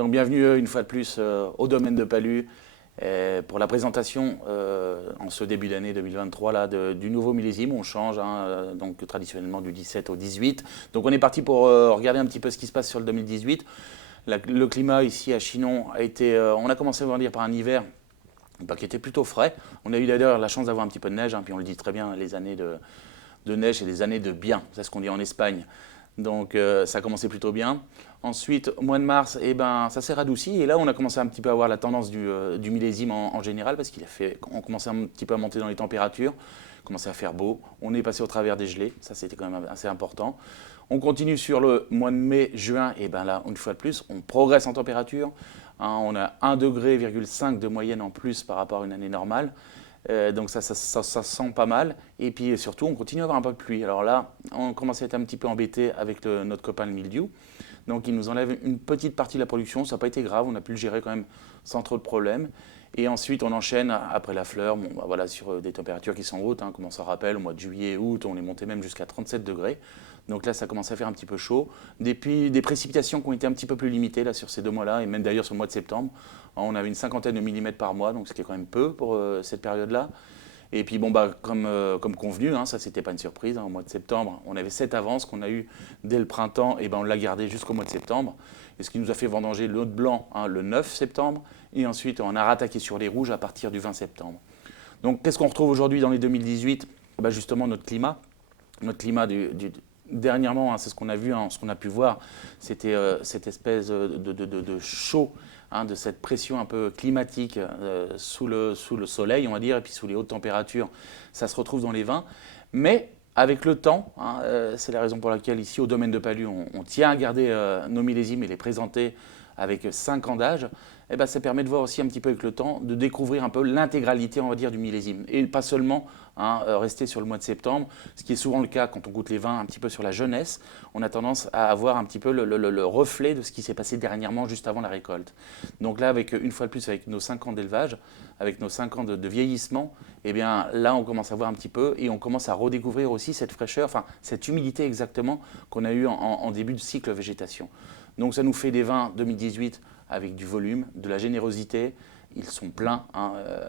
Donc bienvenue une fois de plus au domaine de Palu pour la présentation en ce début d'année 2023 là, du nouveau millésime. On change donc traditionnellement du 17 au 18. Donc on est parti pour regarder un petit peu ce qui se passe sur le 2018. Le climat ici à Chinon a été, on a commencé on va dire, par un hiver qui était plutôt frais. On a eu d'ailleurs la chance d'avoir un petit peu de neige, puis on le dit très bien, les années de neige et des années de bien, c'est ce qu'on dit en Espagne. Donc ça a commencé plutôt bien. Ensuite, au mois de mars, ça s'est radouci. Et là, on a commencé un petit peu à voir la tendance du millésime en général, parce qu'on commençait un petit peu à monter dans les températures, commençait à faire beau. On est passé au travers des gelées, ça c'était quand même assez important. On continue sur le mois de mai, juin, et là, une fois de plus, on progresse en température. On a 1,5 degré de moyenne en plus par rapport à une année normale. Donc ça sent pas mal. Et puis surtout, on continue à avoir un peu de pluie. Alors là, on commence à être un petit peu embêté avec notre copain le mildiou. Donc il nous enlève une petite partie de la production. Ça n'a pas été grave, on a pu le gérer quand même sans trop de problèmes. Et ensuite, on enchaîne après la fleur, voilà, sur des températures qui sont hautes. Comme on s'en rappelle, au mois de juillet et août, on est monté même jusqu'à 37 degrés. Donc là, ça commence à faire un petit peu chaud. Des précipitations qui ont été un petit peu plus limitées là, sur ces 2 mois-là, et même d'ailleurs sur le mois de septembre. On avait une cinquantaine de millimètres par mois, donc ce qui est quand même peu pour cette période-là. Et puis comme convenu, ça c'était pas une surprise, au mois de septembre, on avait cette avance qu'on a eue dès le printemps, et on l'a gardée jusqu'au mois de septembre. Et ce qui nous a fait vendanger l'autre blanc le 9 septembre, et ensuite on a rattaqué sur les rouges à partir du 20 septembre. Donc qu'est-ce qu'on retrouve aujourd'hui dans les 2018 ? Justement notre climat. Notre climat dernièrement, c'est ce qu'on a vu, ce qu'on a pu voir, c'était cette espèce de chaud, de cette pression un peu climatique sous le soleil, on va dire, et puis sous les hautes températures, ça se retrouve dans les vins. Mais avec le temps, c'est la raison pour laquelle ici au domaine de Palu, on tient à garder nos millésimes et les présenter avec 5 ans d'âge. Ça permet de voir aussi un petit peu avec le temps, de découvrir un peu l'intégralité, on va dire, du millésime. Et pas seulement rester sur le mois de septembre, ce qui est souvent le cas quand on goûte les vins un petit peu sur la jeunesse. On a tendance à avoir un petit peu le reflet de ce qui s'est passé dernièrement, juste avant la récolte. Donc là, une fois de plus, avec nos 5 ans d'élevage, avec nos 5 ans de vieillissement, là, on commence à voir un petit peu et on commence à redécouvrir aussi cette fraîcheur, enfin, cette humidité exactement qu'on a eue en début de cycle végétation. Donc ça nous fait des vins 2018 avec du volume, de la générosité. Ils sont pleins.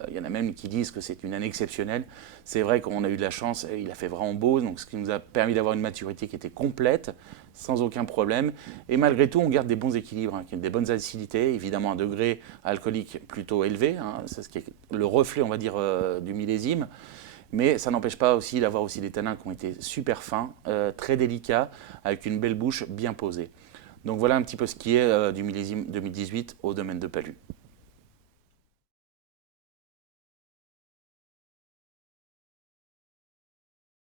Il y en a même qui disent que c'est une année exceptionnelle. C'est vrai qu'on a eu de la chance, il a fait vraiment beau, donc ce qui nous a permis d'avoir une maturité qui était complète, sans aucun problème. Et malgré tout, on garde des bons équilibres, des bonnes acidités, évidemment un degré alcoolique plutôt élevé. C'est ce qui est le reflet, on va dire, du millésime. Mais ça n'empêche pas aussi d'avoir aussi des tanins qui ont été super fins, très délicats, avec une belle bouche bien posée. Donc voilà un petit peu ce qui est du millésime 2018 au domaine de Palu.